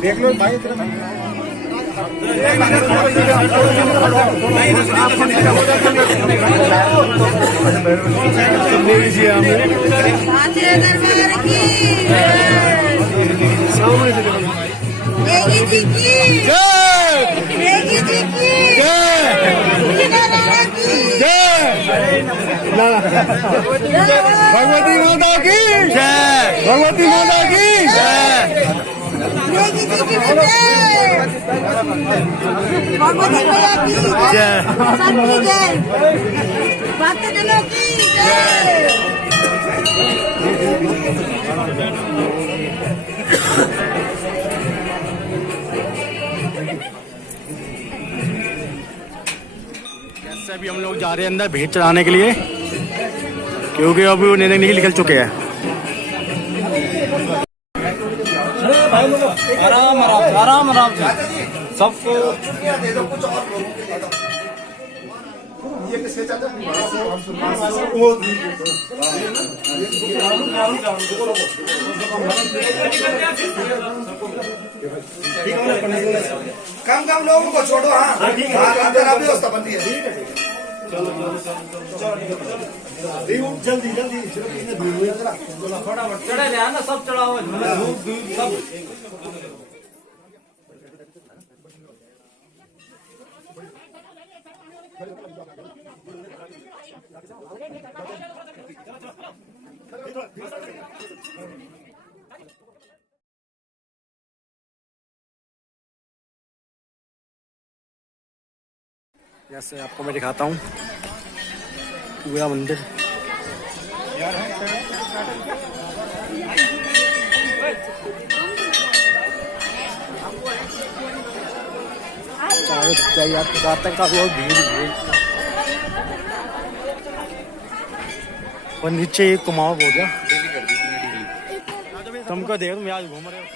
देख लो भाई भगवती माता की जय। भगवती माता की जय। भगवती मैया की जय। सबकी जय। भक्तजनों की जय। जैसे अभी हम लोग जा रहे हैं अंदर भेंट चढ़ाने के लिए, क्योंकि अभी वो निकल चुके हैं। आराम आराम आराम आराम से सबको कम कम लोगों को छोड़ो। हाँ अंदर व्यवस्था बनती है। जल्दी जल्दी फटाफट चढ़े ना, सब चढ़ाओ सब। जैसे आपको मैं दिखाता हूँ पूरा मंदिर। तक का बहुत भीड़ और नीचे एक कुमाऊं हो गया। तुमको देख तुम आज घूम रहे हो।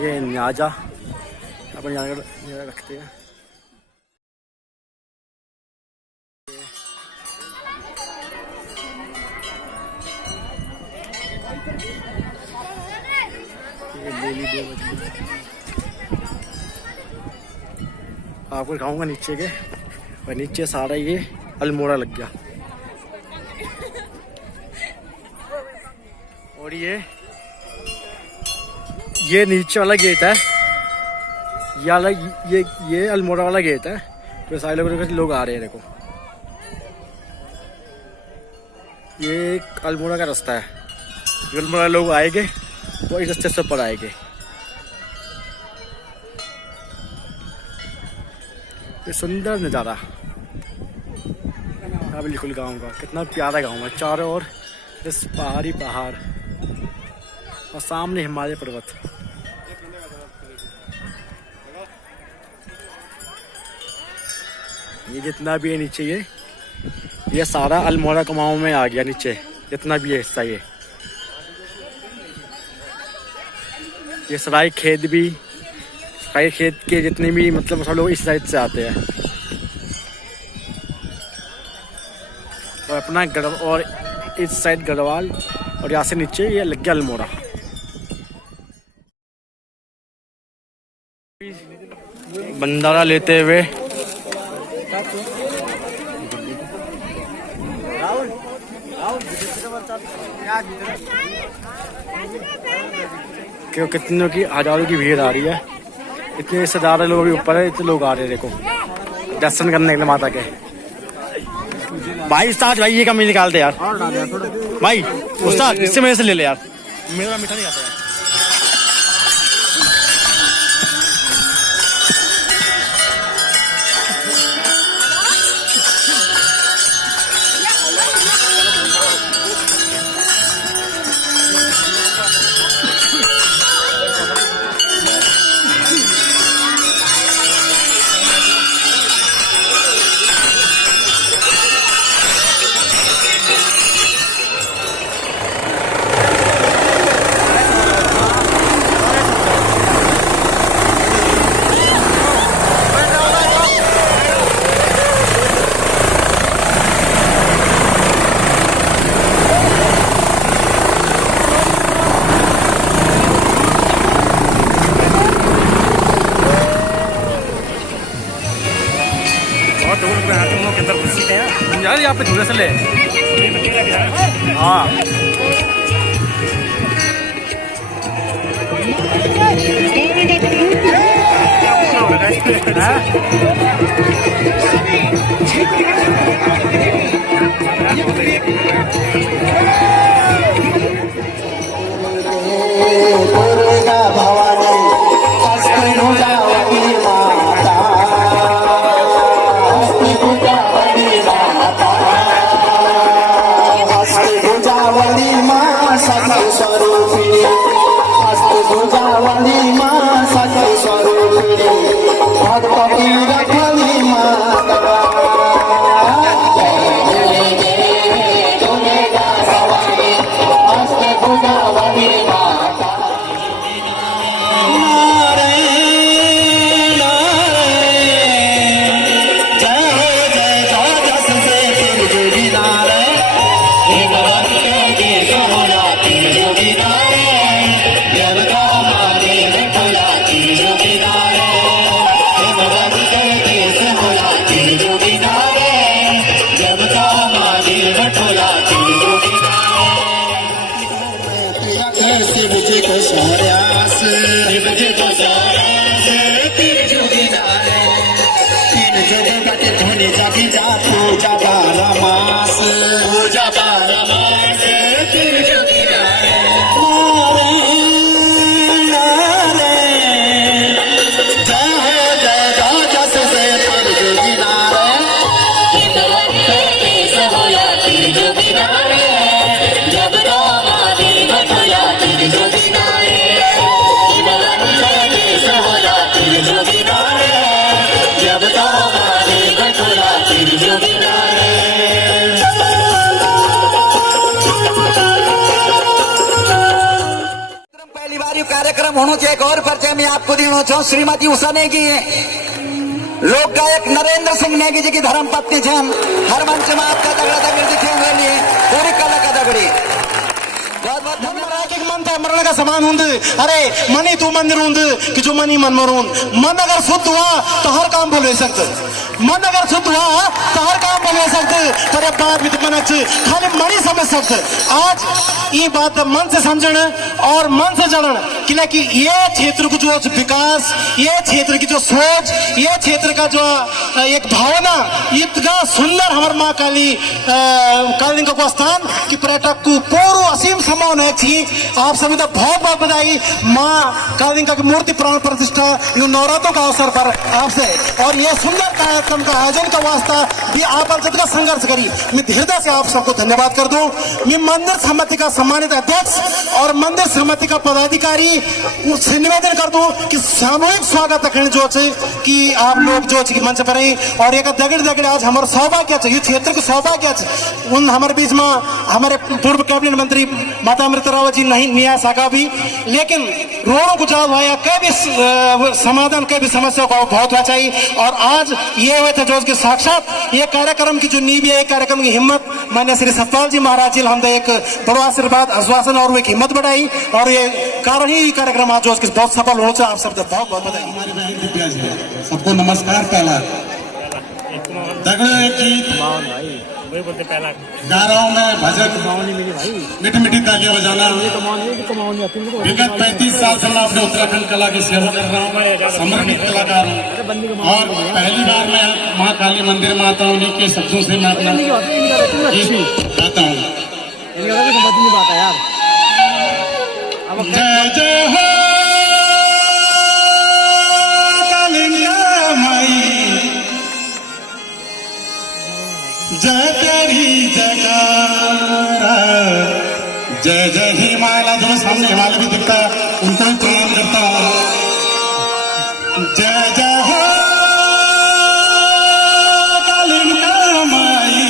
ये न्याजा अपन यहाँ रखते हैं। आपको दिखाऊंगा नीचे के, और नीचे सारा ये अल्मोड़ा लग गया। और ये नीचे वाला गेट है, ये अल्मोड़ा वाला गेट है। तो सारे लोग आ रहे हैं। देखो ये एक अल्मोड़ा का रास्ता है। अल्मोड़ा लोग आएंगे वो इस रास्ते से ऊपर आएंगे। ये सुंदर नज़ारा बिल्कुल गाँव का। कितना प्यारा गाँव है। चारों ओर बस पहाड़ी पहाड़ और सामने हिमालय पर्वत। ये जितना भी है नीचे ये सारा अल्मोड़ा कुमाऊं में आ गया। नीचे जितना भी है हिस्सा ये सराय खेत भी, सराय खेत के जितने भी मतलब सब लोग इस साइड से आते हैं। और अपना और इस साइड गढ़वाल, और यहाँ से नीचे ये लग गया अल्मोड़ा। बंदारा लेते हुए क्यों कितनों की हजारों की भीड़ आ रही है। इतने से ज़्यादा लोग भी ऊपर है, इतने लोग आ रहे हैं। देखो दर्शन करने के लिए माता के। भाई उस्ताद भाई ये कमी निकालते यार। भाई उस्ताद इससे मेरे से ले ले यार, मेरा मीठा नहीं आता यार। यहाँ पे झूले से ले। हाँ दुर्गा भवानी अष्टभुजावली माता, अष्टभुजावली माता, अष्टभुजावली माँ सत्य स्वरूपिणी, अष्टभुजावली माँ सत्य स्वरूपिणी, भक्त की रखली माता। पूजा बारमास, पूजा बारमास, कार्यक्रम होना चाहिए। एक और परिचय में आपको देना चाहूँ, श्रीमती उषा नेगी लोक गायक नरेंद्र सिंह नेगी जी की धर्म पत्नी छन। हर मंच में आपका तगड़ा दगड़ी दिखे पूरी कला का दगड़ी बहुत बहुत धन्यवाद। एक मन था मरण का समान होंद, अरे मनी तू मंदिर होंद कि जो मनी मन मरों। मन अगर शुद्ध हुआ तो हर काम बोले सकते, मन अगर शुद्ध हुआ तो हर काम बोले सकते, पर बात भी मन अच्छे खाली मनी समझ सकते। आज ये बात मन से समझण और मन से जड़न कि ये क्षेत्र को जो विकास, ये क्षेत्र की जो सोच, ये क्षेत्र का जो एक भावना इतना सुंदर हमारे माँ काली को स्थान कि पर्यटक को पूर्व असीम संभावना थी। आप सभी का बहुत बहुत बधाई। माँ काली की मूर्ति प्राण प्रतिष्ठा यूं नवरात्रों का अवसर पर आपसे और ये सुंदर कार्यक्रम का आयोजन का वास्ता भी आप जितना संघर्ष करी, मैं हृदय से आप सबको धन्यवाद कर दूं। मैं मंदिर समिति का सम्मानित अध्यक्ष और मंदिर समिति का पदाधिकारी से निवेदन कर दूं कि सामूहिक स्वागत रखने जो कि आप लोग जो मंच पर और एक दगड़ दगड़ आज हमारा सौभाग्य है, ये क्षेत्र के सौभाग्य है। उन हमारे बीच में हमारे पूर्व कैबिनेट मंत्री माता अमृता रावत जी नहीं न्याय साका भी, लेकिन रोडों को चाल हुआ कई भी समाधान कई भी समस्या को बहुत हुआ चाहिए। और आज ये हुए थे जो साक्षात ये कार्यक्रम की जो नींव है, कार्यक्रम की हिम्मत मान्य श्री सतपाल जी महाराज जी हमने एक बड़ा आशीर्वाद आश्वासन और एक हिम्मत बढ़ाई और ये कारण ही कार्यक्रम आज जो बहुत सफल हो। आप सबको बहुत बहुत बधाई। हमारी बहन दिव्या जी सबको नमस्कार। पहला दगड़े गीत गा रहा हूँ मैं, भजन मीठी मीठी तालियां बजाना। विगत 35 साल से मैं अपने उत्तराखंड कला की सेवा कर रहा हूँ, समर्पित कलाकार हूँ और पहली बार मैं माँ काली मंदिर में आता हूँ। उन्हीं के शब्दों से मैं अपना गीत गाता हूँ। जय जय हो कालिंगा माई, जय तेरी जयकारा, जय जय हिमालय। जो सामने हिमालय भी दिखता है उनको भी प्रणाम करता हूँ। जय जय हो कालिंगा माई,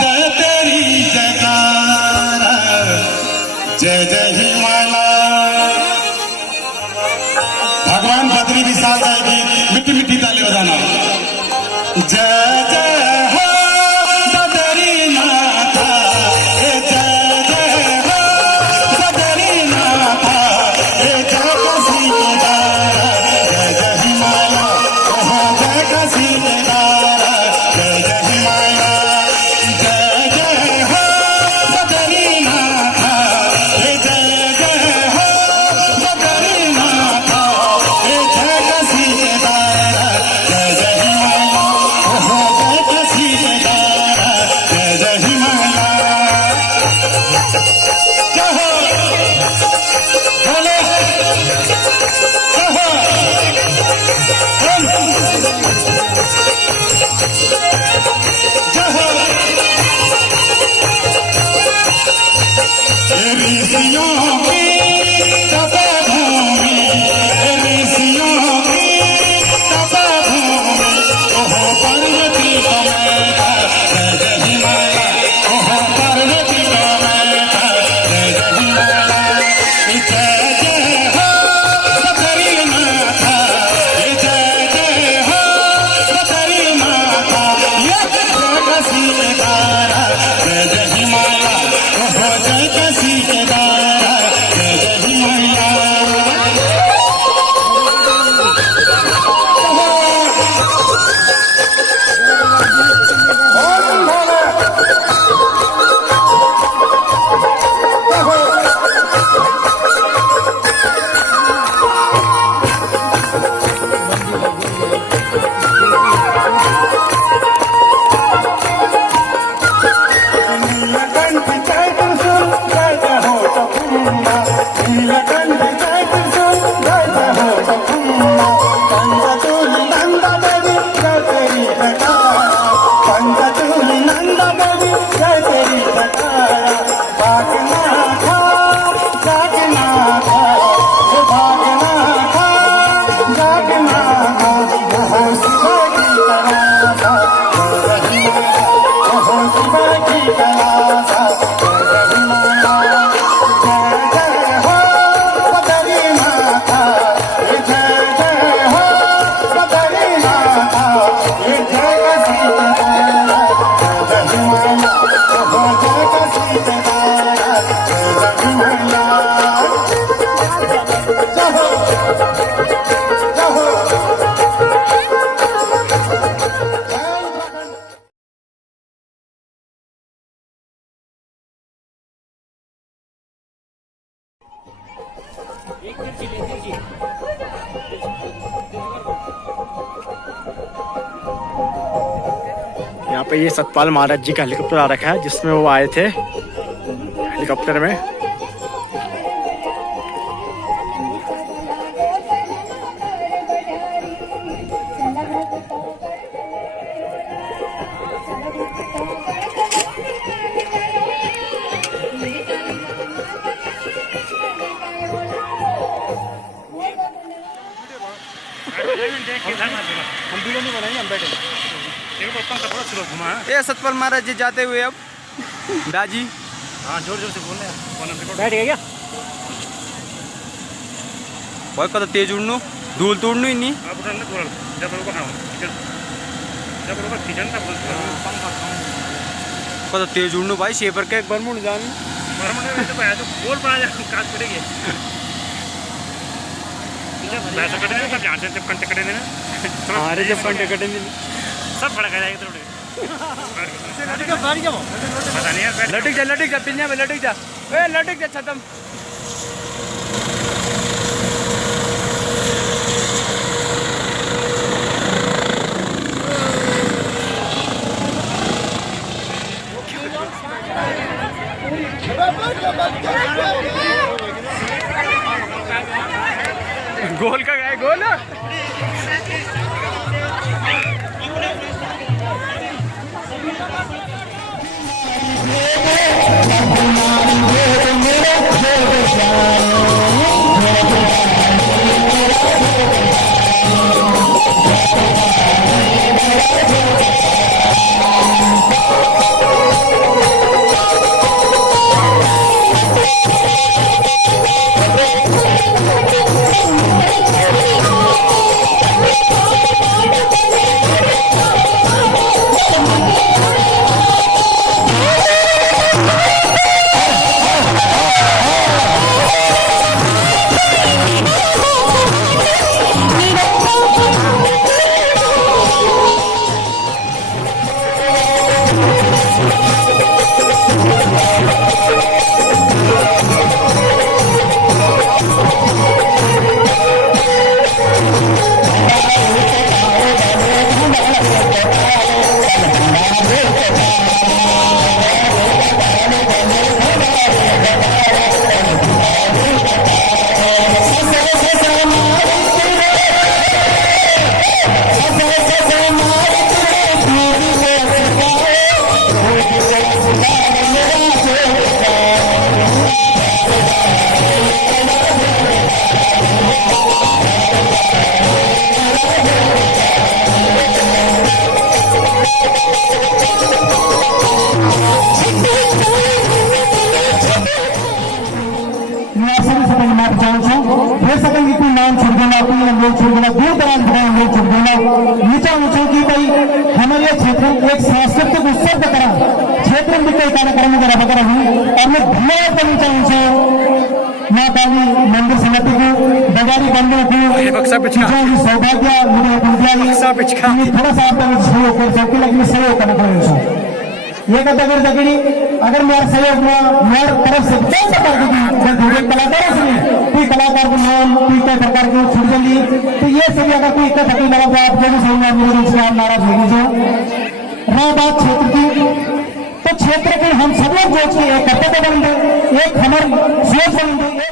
जय तेरी जयकारा, जय जय हिमालय। भगवान बद्री विशाल जाएगी, मिट्टी मिट्टी ताली बजाना। जय जय हो बद्रीनाथा, जय जय हो बद्रीनाथा, जय काशी केदार, जय जय हिमालय, जय काशी केदार, जय जय पे ये सतपाल महाराज जी का हेलीकॉप्टर आ रखा है, जिसमें वो आए थे हेलीकॉप्टर में। ये सतपाल महाराज जी जाते हुए अब दाजी। हाँ जोर जोर से बोल रहे। बैठ गया क्या? भाई कदा तेज उड़नू धूल तो उड़नू ही नहीं। कदा तेज उड़नू भाई शेपर के एक बार मुड़ जान बोल पड़ा काट पड़ेगी। अरे जब कंटे कटे सब फड़ा जाएगा। लटक जा पिंजा में लटक जा छतम। गोल का गया गोल। हमारे क्षेत्र एक सांस्कृतिक उत्सव का तरह क्षेत्र में कई कार्यक्रम वगैरह हुई और मैं धन्यवाद करना चाहूँ माँ काली मंदिर समिति को, बजारी बंधुओं को, सौभाग्य थोड़ा सा सहयोग कर सकते, लेकिन सहयोग करना पड़ेगा। ये कहते अगर मेरा सहयोग मेरे तरफ से कलाकारों से कोई कलाकार को नाम कोई कई प्रकार की छूट जल्दी, तो ये सभी अगर कोई इतना थकी लगा तो आप लोगों से नाराज होगी। जो रहा बात क्षेत्र की, तो क्षेत्र के हम सब लोग सोच के एक कर्तव्य बनेंगे, एक हमारी सोच बनेंगे।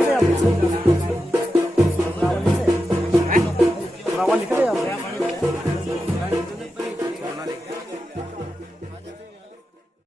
हैं